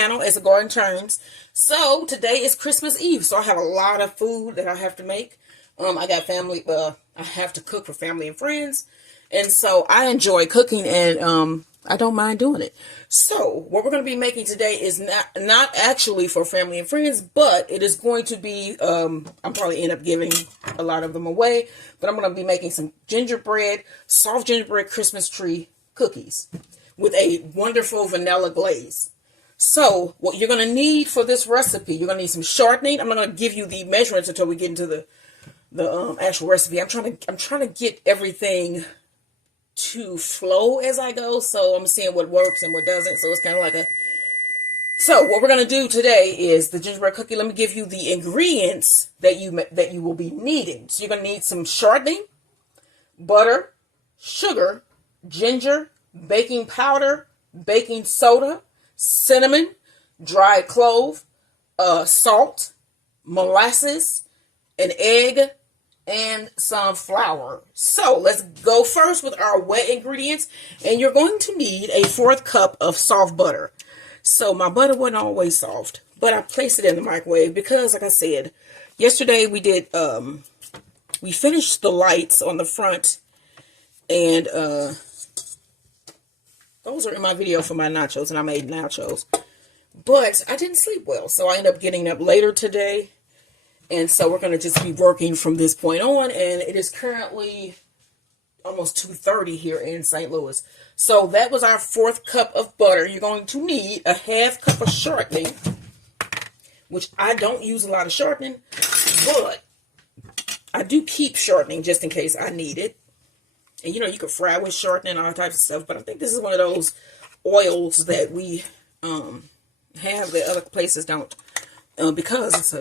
channel as a garden turns. So today is Christmas Eve, so I have a lot of food that I have to make. I got family, I have to cook for family and friends, and so I enjoy cooking, and I don't mind doing it. So what we're going to be making today is not actually for family and friends, but it is going to be, I'm probably end up giving a lot of them away, but I'm going to be making some soft gingerbread Christmas tree cookies with a wonderful vanilla glaze. So what you're going to need for this recipe, you're going to need some shortening. I'm not going to give you the measurements until we get into the actual recipe. I'm trying to get everything to flow as I go, so I'm seeing what works and what doesn't. So it's kind of like so what we're going to do today is the gingerbread cookie. Let me give you the ingredients that you will be needing. So you're going to need some shortening, butter, sugar, ginger, baking powder, baking soda, cinnamon, dried clove, salt, molasses, an egg, and some flour. So let's go first with our wet ingredients, and you're going to need a 1/4 cup of soft butter. So my butter wasn't always soft, but I placed it in the microwave because, like I said, yesterday we finished the lights on the front, and those are in my video for my nachos, and I made nachos, but I didn't sleep well, so I ended up getting up later today. And so we're going to just be working from this point on. And it is currently almost 2:30 here in St. Louis. So that was our 1/4 cup of butter. You're going to need a 1/2 cup of shortening, which I don't use a lot of shortening, but I do keep shortening just in case I need it. And you know, you can fry with shortening and all types of stuff. But I think this is one of those oils that we have that other places don't, because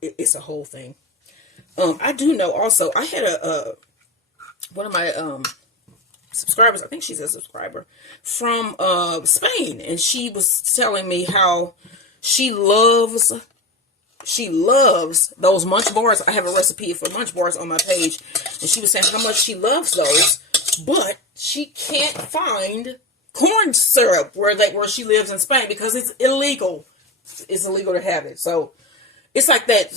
it's a whole thing. I do know also, I had one of my subscribers, I think she's a subscriber, from Spain, and she was telling me how she loves those munch bars. I have a recipe for munch bars on my page, and she was saying how much she loves those, but she can't find corn syrup where she lives in Spain because it's illegal. It's illegal to have it. So it's like that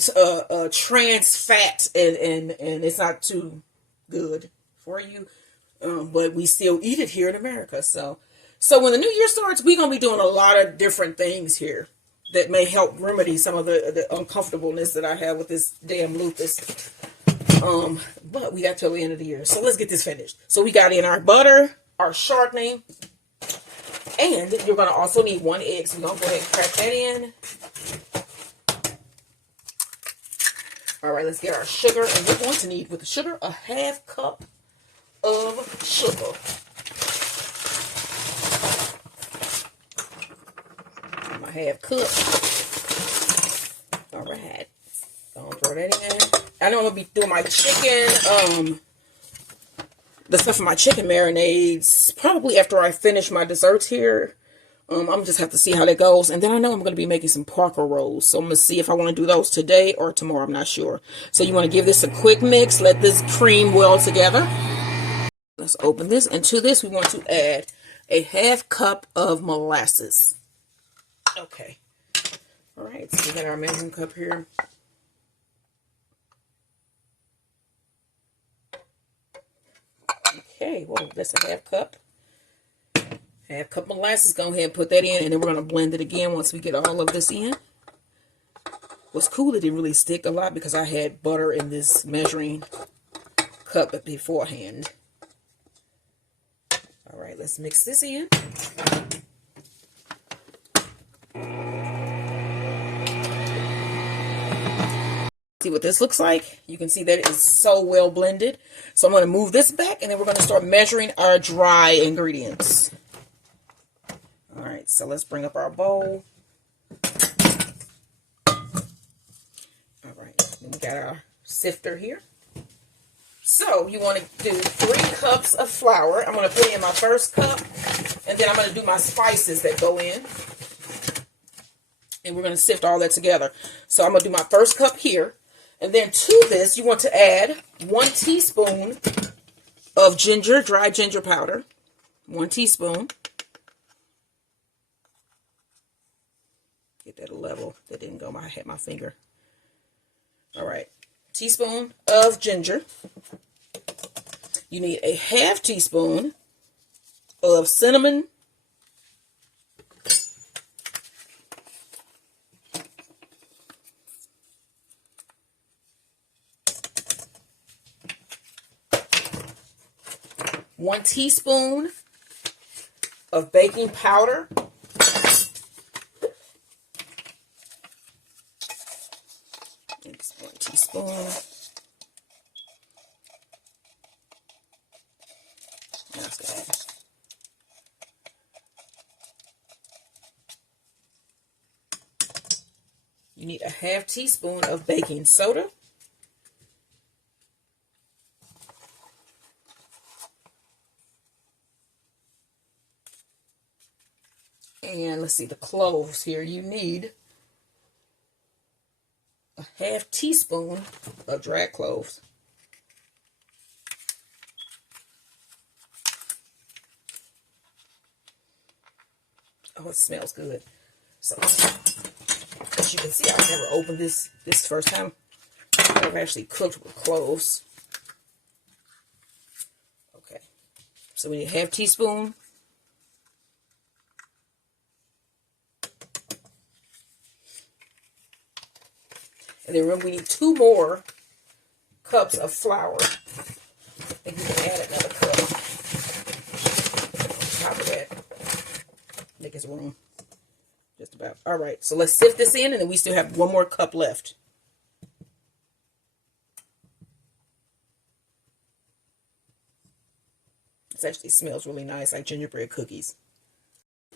trans fat, and it's not too good for you, but we still eat it here in America. So when the new year starts, we're going to be doing a lot of different things here that may help remedy some of the uncomfortableness that I have with this damn lupus. But we got till the end of the year. So let's get this finished. So we got in our butter, our shortening, and you're going to also need 1 egg. So we're going to go ahead and crack that in. All right, let's get our sugar, and we're going to need, with the sugar, a 1/2 cup of sugar. My 1/2 cup. All right, so throw that in. I know I'm gonna be doing my chicken, the stuff for my chicken marinades probably after I finish my desserts here. I'm just have to see how that goes. And then I know I'm going to be making some Parker rolls. So I'm going to see if I want to do those today or tomorrow. I'm not sure. So you want to give this a quick mix. Let this cream well together. Let's open this. And to this, we want to add a 1/2 cup of molasses. Okay. All right. So we got our measuring cup here. Okay. Well, that's a 1/2 cup. 1/2 cup molasses. Go ahead and put that in, and then we're going to blend it again once we get all of this in. What's cool, it didn't really stick a lot because I had butter in this measuring cup beforehand. All right, let's mix this in. See what this looks like? You can see that it is so well blended. So I'm going to move this back, and then we're going to start measuring our dry ingredients. All right, so let's bring up our bowl. All right, then we got our sifter here. So you want to do 3 cups of flour. I'm going to put in my 1st cup, and then I'm going to do my spices that go in. And we're going to sift all that together. So I'm going to do my 1st cup here. And then to this, you want to add 1 teaspoon of dry ginger powder. 1 teaspoon. get that level. That didn't go. I had my finger. All right. Teaspoon of ginger. You need a half teaspoon of cinnamon. One teaspoon of baking powder. It's 1 teaspoon. That's good. You need a half teaspoon of baking soda. And let's see, the cloves here, you need a half teaspoon of dried cloves. Oh, it smells good. So, as you can see, I've never opened this first time. I've actually cooked with cloves. Okay, so we need a half teaspoon. And then remember, we need 2 more cups of flour. I think we can add another cup on top of that. Make us room. Just about. All right, so let's sift this in, and then we still have 1 more cup left. This actually smells really nice, like gingerbread cookies.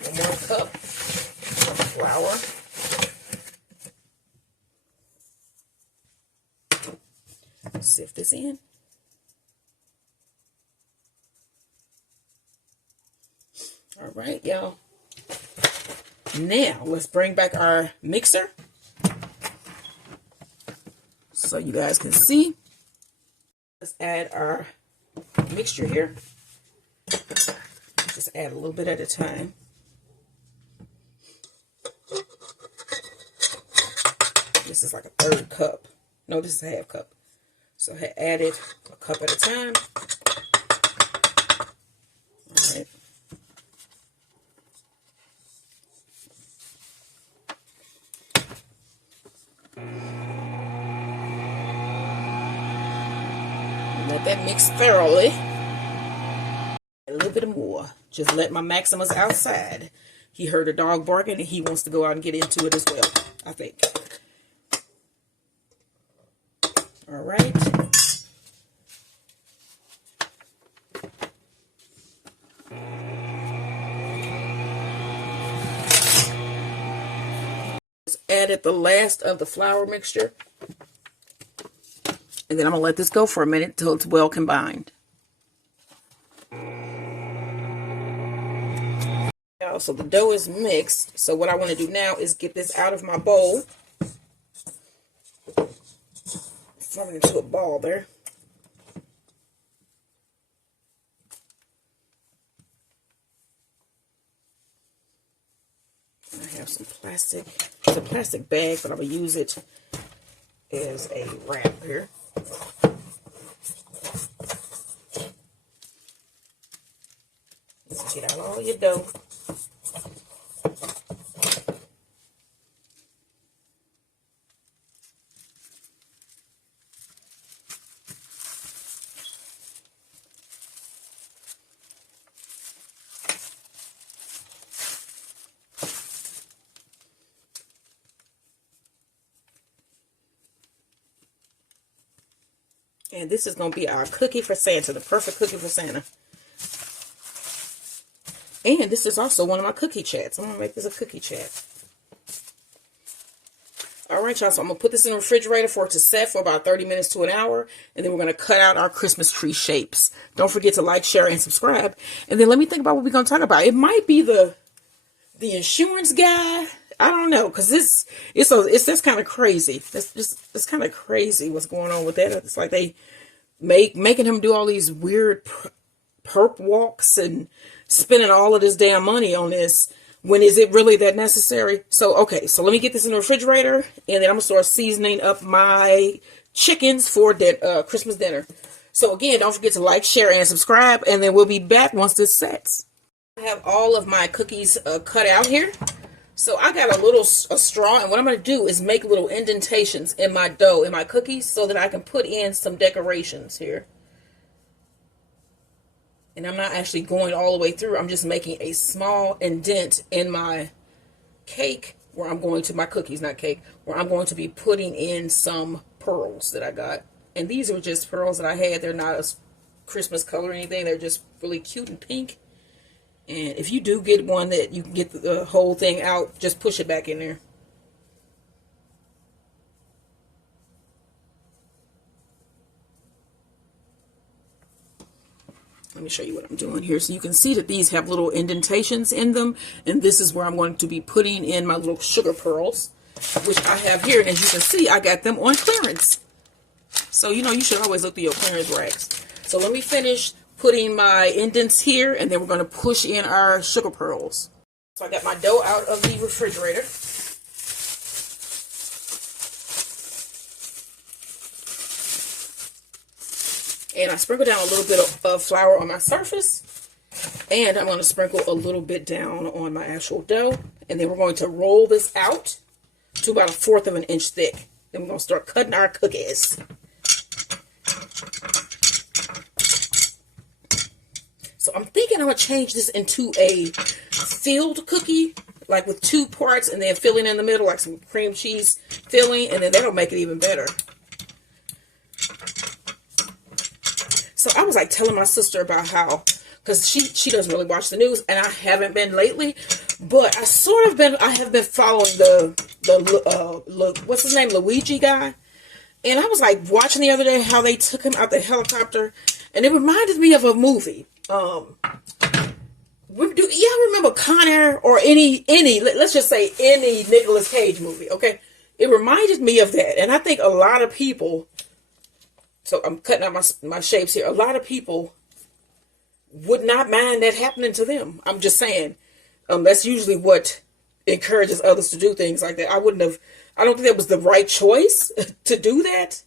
1 more cup of flour. Sift this in. All right, y'all. Now, let's bring back our mixer so you guys can see. Let's add our mixture here. Just add a little bit at a time. This is like a 1/3 cup. No, this is a 1/2 cup. So I added a cup at a time. All right. Let that mix thoroughly. A little bit more. Just let my Maximus outside. He heard a dog barking and he wants to go out and get into it as well, I think. All right. Just added the last of the flour mixture. And then I'm going to let this go for a minute until it's well combined. Now, so the dough is mixed. So what I want to do now is get this out of my bowl. Form it into a ball there. I have some plastic. It's a plastic bag, but I'm going to use it as a wrap here. Let's get out all your dough. And this is going to be our cookie for Santa, the perfect cookie for Santa. And this is also one of my cookie chats. I'm going to make this a cookie chat. All right, y'all. So I'm going to put this in the refrigerator for it to set for about 30 minutes to an hour. And then we're going to cut out our Christmas tree shapes. Don't forget to like, share, and subscribe. And then let me think about what we're going to talk about. It might be the insurance guy. I don't know, because it's just kind of crazy. It's kind of crazy what's going on with that. It's like they making him do all these weird perp walks and spending all of this damn money on this when is it really that necessary? So, okay, so let me get this in the refrigerator, and then I'm going to start seasoning up my chickens for Christmas dinner. So, again, don't forget to like, share, and subscribe, and then we'll be back once this sets. I have all of my cookies cut out here. So, I got a straw, and what I'm going to do is make little indentations in my dough, in my cookies, so that I can put in some decorations here. And I'm not actually going all the way through. I'm just making a small indent in my cake where I'm going to, my cookies, not cake, where I'm going to be putting in some pearls that I got. And these are just pearls that I had. They're not a Christmas color or anything. They're just really cute and pink. And if you do get one that you can get the whole thing out, just push it back in there. Let me show you what I'm doing here. So you can see that these have little indentations in them. And this is where I'm going to be putting in my little sugar pearls, which I have here. And as you can see, I got them on clearance. So, you know, you should always look through your clearance racks. So let me finish putting my indents here, and then we're going to push in our sugar pearls. So I got my dough out of the refrigerator. And I sprinkle down a little bit of flour on my surface. And I'm going to sprinkle a little bit down on my actual dough. And then we're going to roll this out to about 1/4 of an inch thick. Then we're going to start cutting our cookies. So I'm thinking I'm going to change this into a filled cookie, like with 2 parts and then filling in the middle, like some cream cheese filling, and then that'll make it even better. So I was like telling my sister about how, because she doesn't really watch the news, and I haven't been lately, but I have been following the what's his name, Luigi guy. And I was like watching the other day how they took him out the helicopter, and it reminded me of a movie. Y'all remember Con Air or any, let's just say any Nicolas Cage movie, okay? It reminded me of that. And I think a lot of people, so I'm cutting out my shapes here, a lot of people would not mind that happening to them. I'm just saying, that's usually what encourages others to do things like that. I don't think that was the right choice to do that.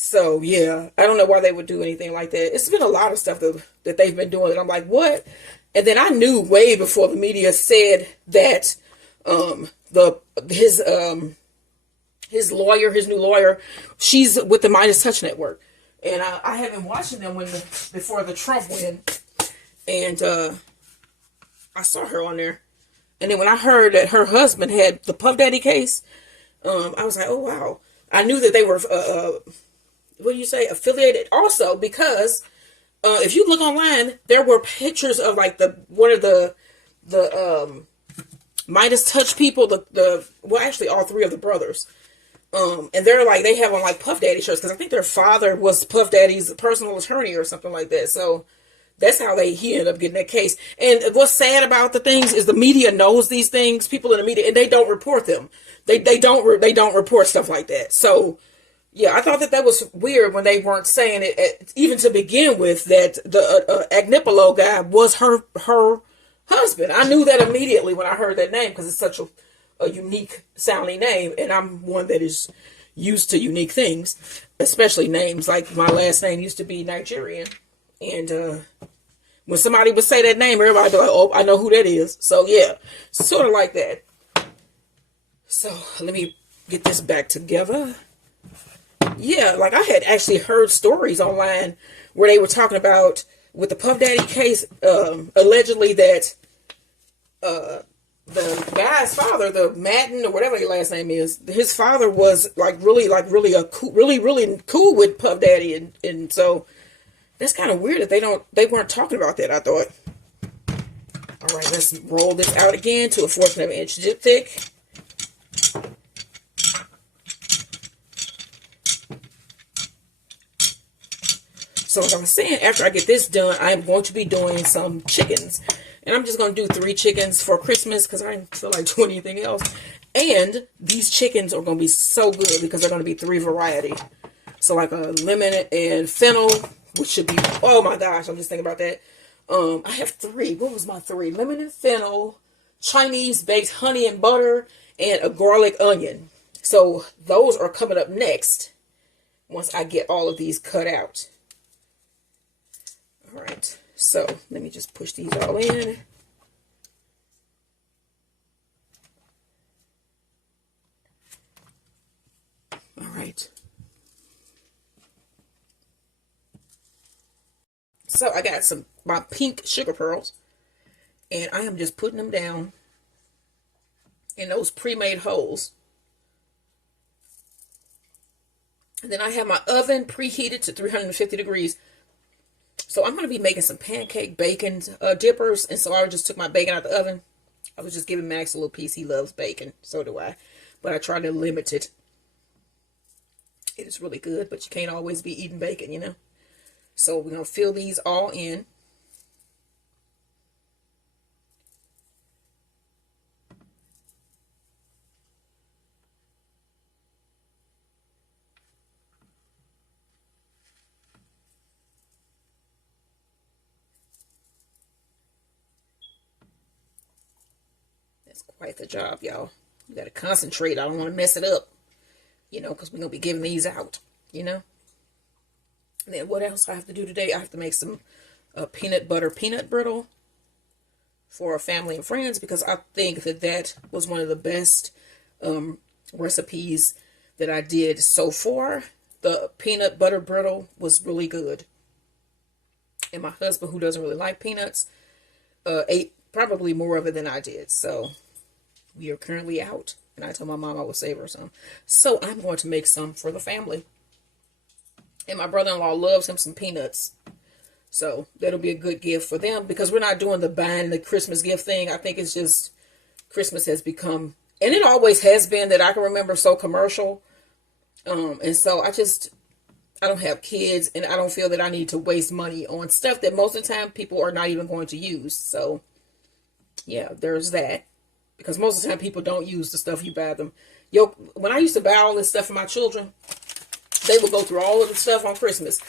So, yeah, I don't know why they would do anything like that. It's been a lot of stuff that they've been doing, and I'm like, what? And then I knew way before the media said that his new lawyer, she's with the Midas Touch Network. And I have been watching them before the Trump win, and I saw her on there. And then when I heard that her husband had the Puff Daddy case, I was like, oh, wow. I knew that they were... affiliated also, because if you look online, there were pictures of like one of the Midas Touch people, well, actually all 3 of the brothers, and they have on like Puff Daddy shirts, because I think their father was Puff Daddy's personal attorney or something like that. So that's how he ended up getting that case. And what's sad about the things is the media knows these things, people in the media, and they don't report them. They don't report stuff like that. So yeah, I thought that was weird when they weren't saying it, even to begin with, that the Agnipolo guy was her husband. I knew that immediately when I heard that name, because it's such a unique sounding name, and I'm one that is used to unique things, especially names. Like my last name used to be Nigerian, and when somebody would say that name, everybody would be like, oh, I know who that is. So yeah, sort of like that. So let me get this back together. Yeah, like I had actually heard stories online where they were talking about, with the Puff Daddy case, allegedly that the guy's father, the Madden or whatever his last name is, his father was really cool with Puff Daddy, and so that's kind of weird that they weren't talking about that, I thought. All right, let's roll this out again to a 1/4 of an inch thick. So as I was saying, after I get this done, I'm going to be doing some chickens. And I'm just going to do 3 chickens for Christmas, because I didn't feel like doing anything else. And these chickens are going to be so good because they're going to be 3 variety. So like a lemon and fennel, which should be, oh my gosh, I'm just thinking about that. I have 3. What was my 3? Lemon and fennel, Chinese baked honey and butter, and a garlic onion. So those are coming up next once I get all of these cut out. All right, so let me just push these all in. All right. So I got my pink sugar pearls, and I am just putting them down in those pre-made holes. And then I have my oven preheated to 350 degrees. So I'm going to be making some pancake bacon dippers. And so I just took my bacon out of the oven. I was just giving Max a little piece. He loves bacon. So do I. But I try to limit it. It is really good, but you can't always be eating bacon, you know. So we're going to fill these all in. That's quite the job, y'all. You got to concentrate. I don't want to mess it up, you know, because we're going to be giving these out, you know. And then what else I have to do today? I have to make some peanut butter peanut brittle for our family and friends, because I think that was one of the best recipes that I did so far. The peanut butter brittle was really good. And my husband, who doesn't really like peanuts, ate probably more of it than I did. So we are currently out. And I told my mom I would save her some. So I'm going to make some for the family. And my brother-in-law loves him some peanuts. So that'll be a good gift for them, because we're not doing the buying the Christmas gift thing. I think it's just Christmas has become, and it always has been, that I can remember, so commercial. And so I don't have kids, and I don't feel that I need to waste money on stuff that most of the time people are not even going to use. So yeah, there's that. Because most of the time people don't use the stuff you buy them. When I used to buy all this stuff for my children, they would go through all of the stuff on Christmas,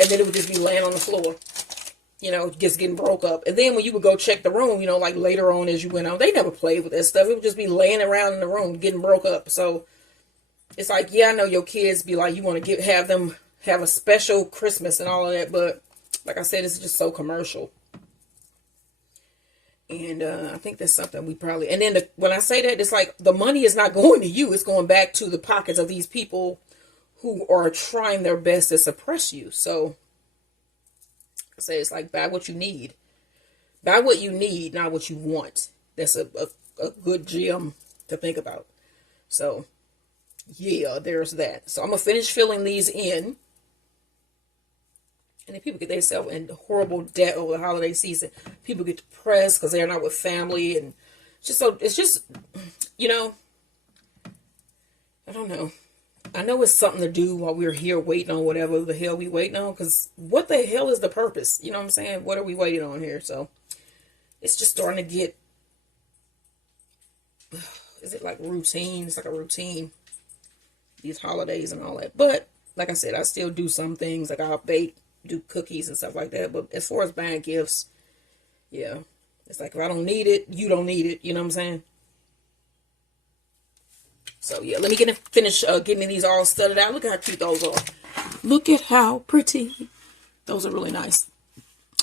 and then it would just be laying on the floor, you know, just getting broke up. And then when you would go check the room, you know, like later on as you went on, they never played with that stuff. It would just be laying around in the room, getting broke up. So it's like, yeah, I know your kids be like, you want to have them have a special Christmas and all of that, but like I said, it's just so commercial. And I think that's something we probably, and then when I say that, it's like the money is not going to you, it's going back to the pockets of these people who are trying their best to suppress you. So I say it's like, buy what you need. Buy what you need, not what you want. That's a good gem to think about. So yeah, there's that. So I'm going to finish filling these in. And then people get themselves in horrible debt over the holiday season. People get depressed because they're not with family. And it's just, you know, I don't know. I know it's something to do while we're here waiting on whatever the hell we waiting on. Because what the hell is the purpose? You know what I'm saying? What are we waiting on here? So it's just starting to get, is it like routine? It's like a routine. These holidays and all that. But like I said, I still do some things. Like I'll bake, do cookies and stuff like that. But as far as buying gifts, yeah. It's like if I don't need it, you don't need it. You know what I'm saying? So yeah, let me finish getting these all studded out. Look at how cute those are. Look at how pretty. Those are really nice.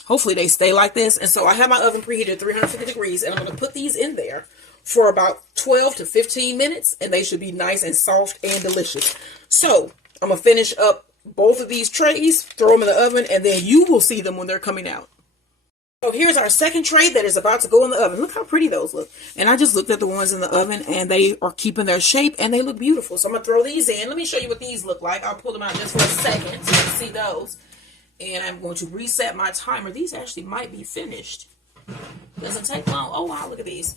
Hopefully they stay like this. And so I have my oven preheated at 350 degrees. And I'm going to put these in there for about 12 to 15 minutes. And they should be nice and soft and delicious. So I'm going to finish up both of these trays, throw them in the oven, and then you will see them when they're coming out. So here's our second tray that is about to go in the oven. Look how pretty those look. And I just looked at the ones in the oven, and they are keeping their shape, and they look beautiful. So I'm going to throw these in. Let me show you what these look like. I'll pull them out just for a second so you can see those. And I'm going to reset my timer. These actually might be finished. Doesn't take long. Oh, wow, look at these.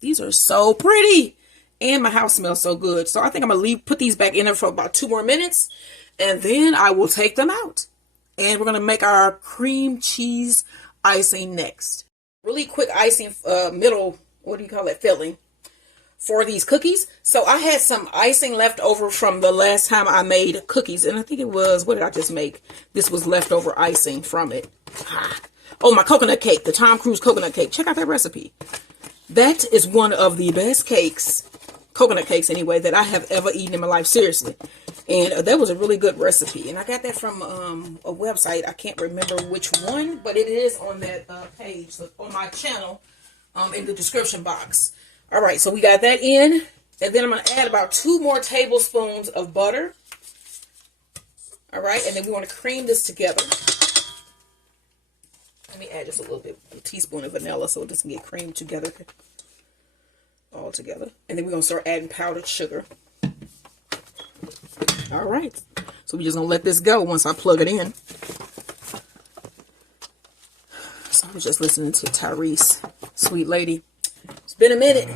These are so pretty. And my house smells so good. So I think I'm going to put these back in there for about 2 more minutes. And then I will take them out. And we're going to make our cream cheese icing next. Really quick icing, middle, what do you call it, filling for these cookies. So I had some icing left over from the last time I made cookies. And I think it was, what did I just make? This was leftover icing from it. Oh, my coconut cake, the Tom Cruise coconut cake. Check out that recipe. That is one of the best cakes, coconut cakes anyway, that I have ever eaten in my life, seriously. And that was a really good recipe. And I got that from a website. I can't remember which one, but it is on that page, so on my channel, in the description box. All right, so we got that in. And then I'm going to add about 2 more tablespoons of butter. All right, and then we want to cream this together. Let me add just a little bit, a teaspoon of vanilla, so it doesn't get creamed together, all together. And then we're going to start adding powdered sugar. All right, so we're just going to let this go once I plug it in. So I was just listening to Tyrese, Sweet Lady. It's been a minute.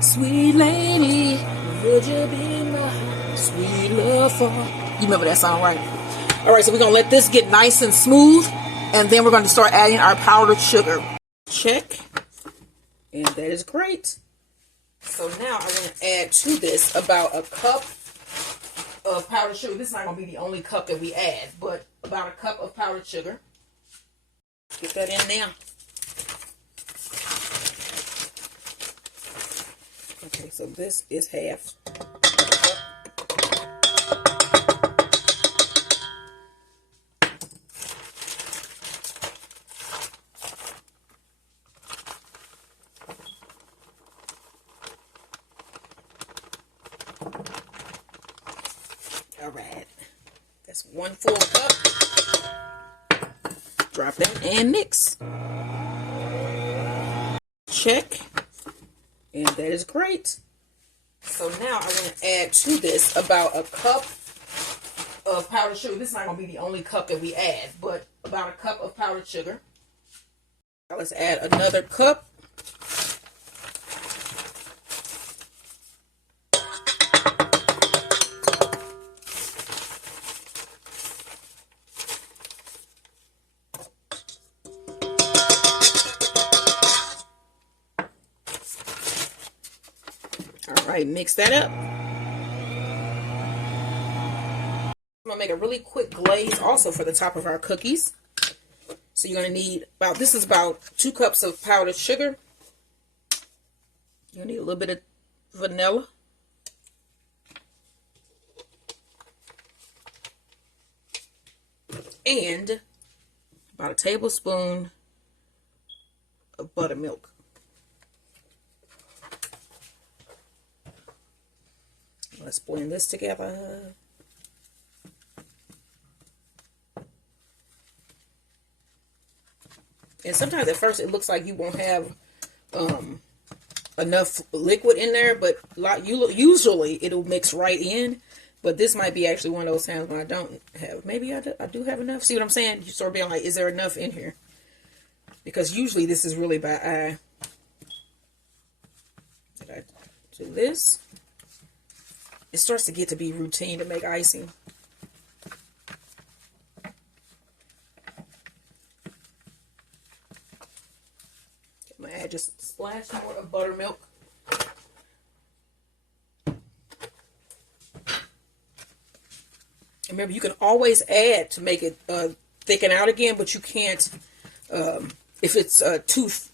Sweet lady, would you be my sweet love for? You remember that song, right? All right, so we're going to let this get nice and smooth. And then we're going to start adding our powdered sugar. Check. And that is great. So now I'm going to add to this about a cup of powdered sugar. This is not going to be the only cup that we add, but about a cup of powdered sugar. Get that in now. Okay, so this is half. All right, that's 1 full cup. Drop that and mix. Check. And that is great. So now I'm going to add to this about a cup of powdered sugar. This is not going to be the only cup that we add, but about a cup of powdered sugar. Now let's add another cup. Mix that up. I'm gonna make a really quick glaze also for the top of our cookies. So you're gonna need about, this is about 2 cups of powdered sugar. You're gonna need a little bit of vanilla. And about a tablespoon of buttermilk. Let's blend this together. And sometimes at first it looks like you won't have enough liquid in there, but usually it'll mix right in. But this might be actually one of those times when I don't have. Maybe I do have enough. See what I'm saying? You start being like, is there enough in here? Because usually this is really by eye. Did I do this? It starts to get to be routine to make icing. I'm going to add just a splash more of buttermilk. Remember, you can always add to make it thicken out again, but you can't, if it's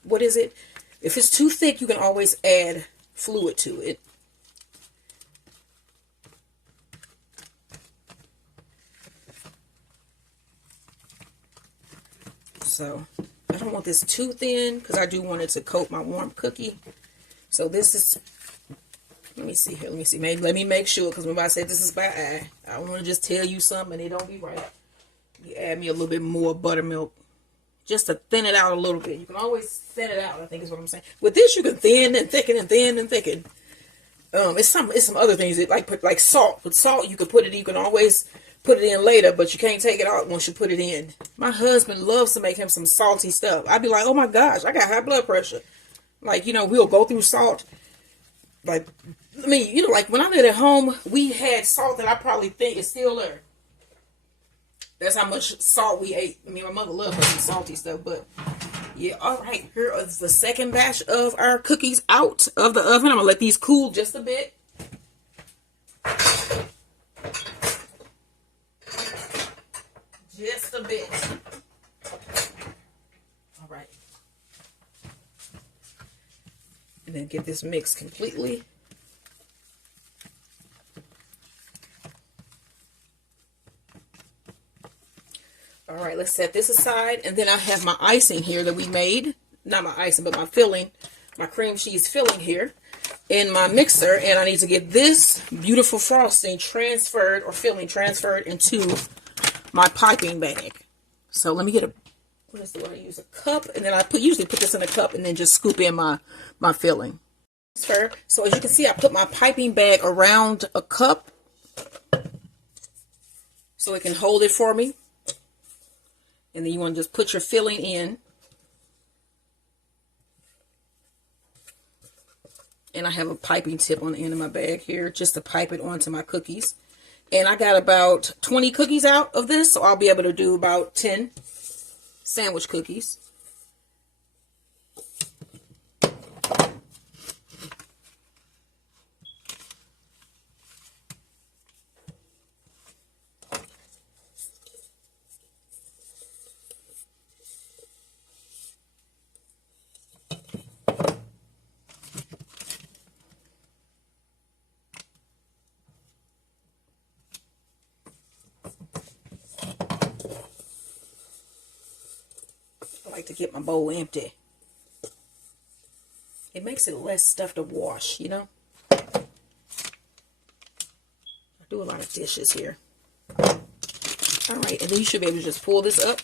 what is it? If it's too thick, you can always add fluid to it. So I don't want this too thin because I do want it to coat my warm cookie. So this is, let me see here. Let me see. Maybe let me make sure, because remember I said this is by eye. I don't want to just tell you something and it don't be right. You add me a little bit more buttermilk just to thin it out a little bit. You can always thin it out, I think is what I'm saying. With this, you can thin and thicken and thin and thicken. It's some other things that like salt. With salt, you can put it. You can always put it in later, but you can't take it out once you put it in. My husband loves to make him some salty stuff. I'd be like, oh my gosh, I got high blood pressure. Like, you know, we'll go through salt. Like, I mean, you know, like when I lived at home, we had salt that I probably think is still there. That's how much salt we ate. I mean, my mother loved some salty stuff, but yeah. All right, here is the second batch of our cookies out of the oven. I'm gonna let these cool just a bit. Just a bit. All right. And then get this mixed completely. All right, let's set this aside. And then I have my icing here that we made. Not my icing, but my filling. My cream cheese filling here in my mixer. And I need to get this beautiful frosting transferred, or filling transferred, into my piping bag. So let me get a, what is the one I use? A cup. And then I usually put this in a cup and then just scoop in my filling. So as you can see, I put my piping bag around a cup so it can hold it for me. And then you want to just put your filling in. And I have a piping tip on the end of my bag here just to pipe it onto my cookies. And I got about 20 cookies out of this, so I'll be able to do about 10 sandwich cookies. I like to get my bowl empty. It makes it less stuff to wash, you know. I do a lot of dishes here. All right, and then you should be able to just pull this up.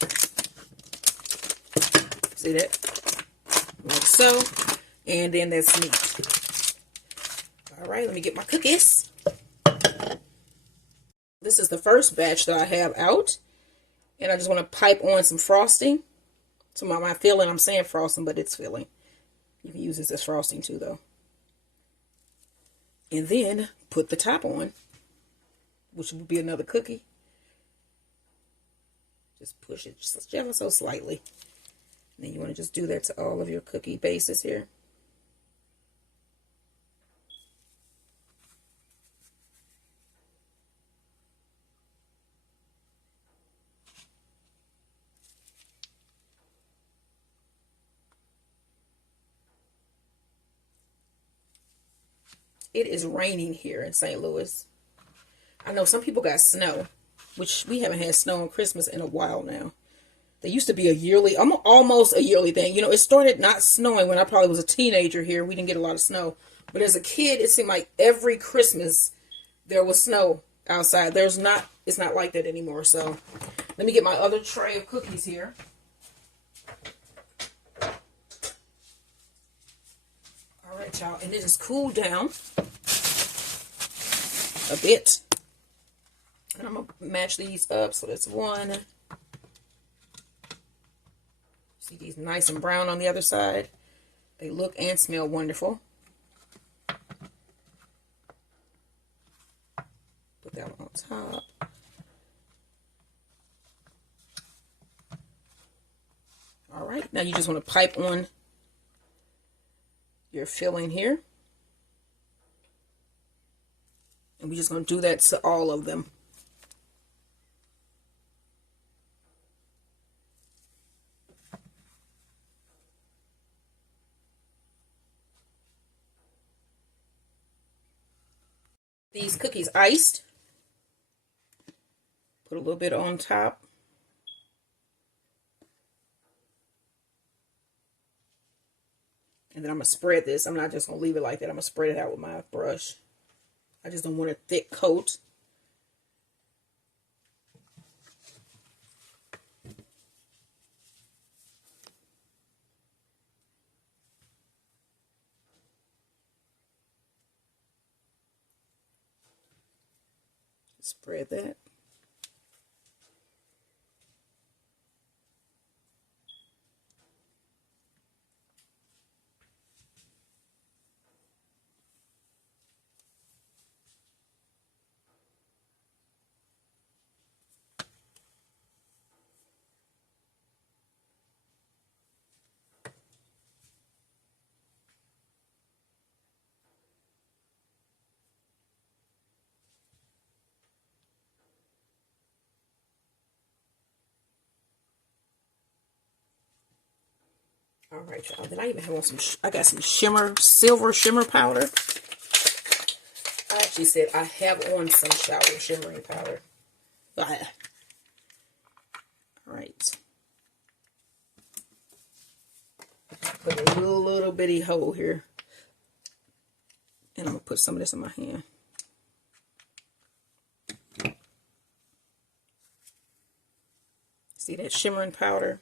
See that? Like so. And then that's neat. All right, let me get my cookies. This is the first batch that I have out. And I just want to pipe on some frosting. So my filling, I'm saying frosting, but it's filling. You can use this as frosting too, though. And then put the top on, which would be another cookie. Just push it just ever so slightly. And then you want to just do that to all of your cookie bases here. It is raining here in St. Louis. I know some people got snow, which we haven't had snow on Christmas in a while now. There used to be a yearly, almost a yearly thing. You know, it started not snowing when I probably was a teenager here. We didn't get a lot of snow. But as a kid, it seemed like every Christmas there was snow outside. It's not like that anymore. So let me get my other tray of cookies here. All right, y'all. And it has cooled down a bit. And I'm going to match these up. So that's one. See these nice and brown on the other side. They look and smell wonderful. Put that one on top. All right. Now you just want to pipe on your filling here. And we're just going to do that to all of them. These cookies iced. Put a little bit on top. And then I'm going to spread this. I'm not just going to leave it like that. I'm going to spread it out with my brush. I just don't want a thick coat. Spread that. All right, y'all. Then I even have on some, I got some silver shimmer powder. I actually said I have on some shimmering powder. All right. Put a little bitty hole here. And I'm going to put some of this in my hand. See that shimmering powder?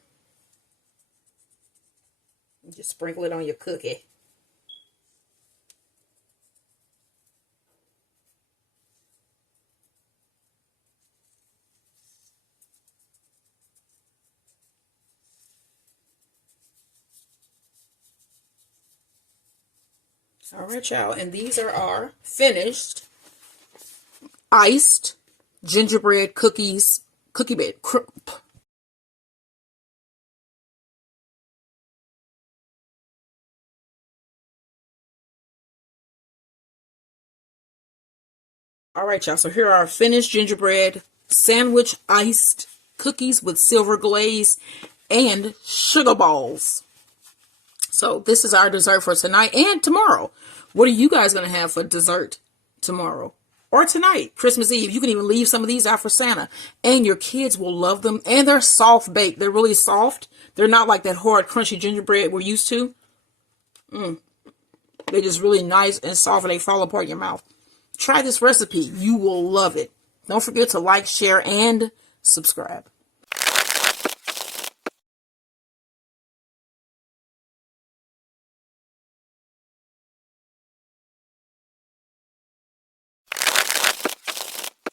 Just sprinkle it on your cookie. All right, y'all. And these are our finished iced gingerbread cookies, cookie bed. All right, y'all. So here are our finished gingerbread sandwich iced cookies with silver glaze and sugar balls. So this is our dessert for tonight and tomorrow. What are you guys going to have for dessert tomorrow or tonight, Christmas Eve? You can even leave some of these out for Santa, and your kids will love them. And they're soft baked. They're really soft. They're not like that hard, crunchy gingerbread we're used to. They're just really nice and soft, and they fall apart in your mouth. Try this recipe. You will love it. Don't forget to like, share, and subscribe.